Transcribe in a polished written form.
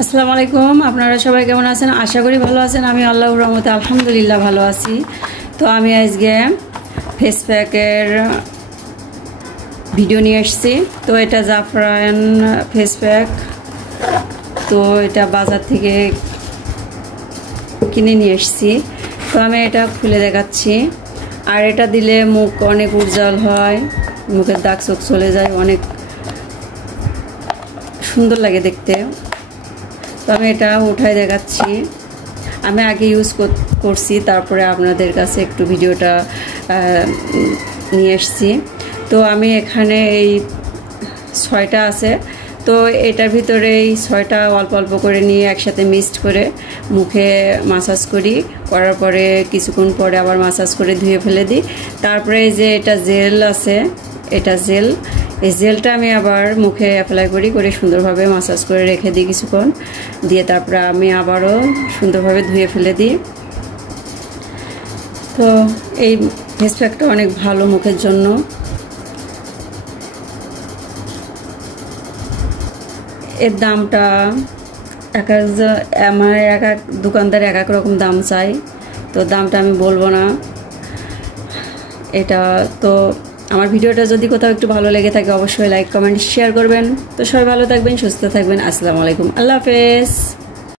আসসালামু আলাইকুম। আপনারা সবাই কেমন আছেন? আশা করি ভালো আছেন। আমি আল্লাহর রহমতে আলহামদুলিল্লাহ ভালো আছি। তো আমি আজকে ফেস প্যাকের ভিডিও নিয়ে এসেছি। তো এটা জাফরান ফেস প্যাক। তো এটা বাজার থেকে কিনে নিয়ে এসেছি। তো আমি এটা খুলে দেখাচ্ছি। আর এটা দিলে মুখ অনেক উজ্জ্বল হয়, মুখের দাগ চোখ চলে যায়, অনেক সুন্দর লাগে দেখতে। তো আমি এটা উঠায় দেখাচ্ছি। আমি আগে ইউজ করছি, তারপরে আপনাদের কাছে একটু ভিডিওটা নিয়ে এসেছি। তো আমি এখানে এই 6টা আছে। তো এটার ভিতরে এই 6টা অল্প অল্প করে নিয়ে একসাথে মিক্সড করে মুখে মাসাজ করার পরে কিছুক্ষণ পরে আবার মাসাজ করে ধুয়ে ফেলে দিই। তারপরে যে এটা জেল আছে, এটা জেল, এই জেলটা আমি আবার মুখে অ্যাপ্লাই করে সুন্দরভাবে মাসাজ করে রেখে দিই কিছুক্ষণ, দিয়ে তারপরে আমি আবারও সুন্দরভাবে ধুয়ে ফেলে দিই। তো এই ফেস প্যাকটা অনেক ভালো মুখের জন্য। এর দামটা এক এক দোকানদার এক এক রকম দাম চাই, তো দামটা আমি বলবো না। এটা তো আমার ভিডিওটা যদি কোথাও একটু ভালো লেগে থাকে অবশ্যই লাইক কমেন্ট শেয়ার করবেন। তো সবাই ভালো থাকবেন, সুস্থ থাকবেন। আসসালামু আলাইকুম, আল্লাহ হাফেজ।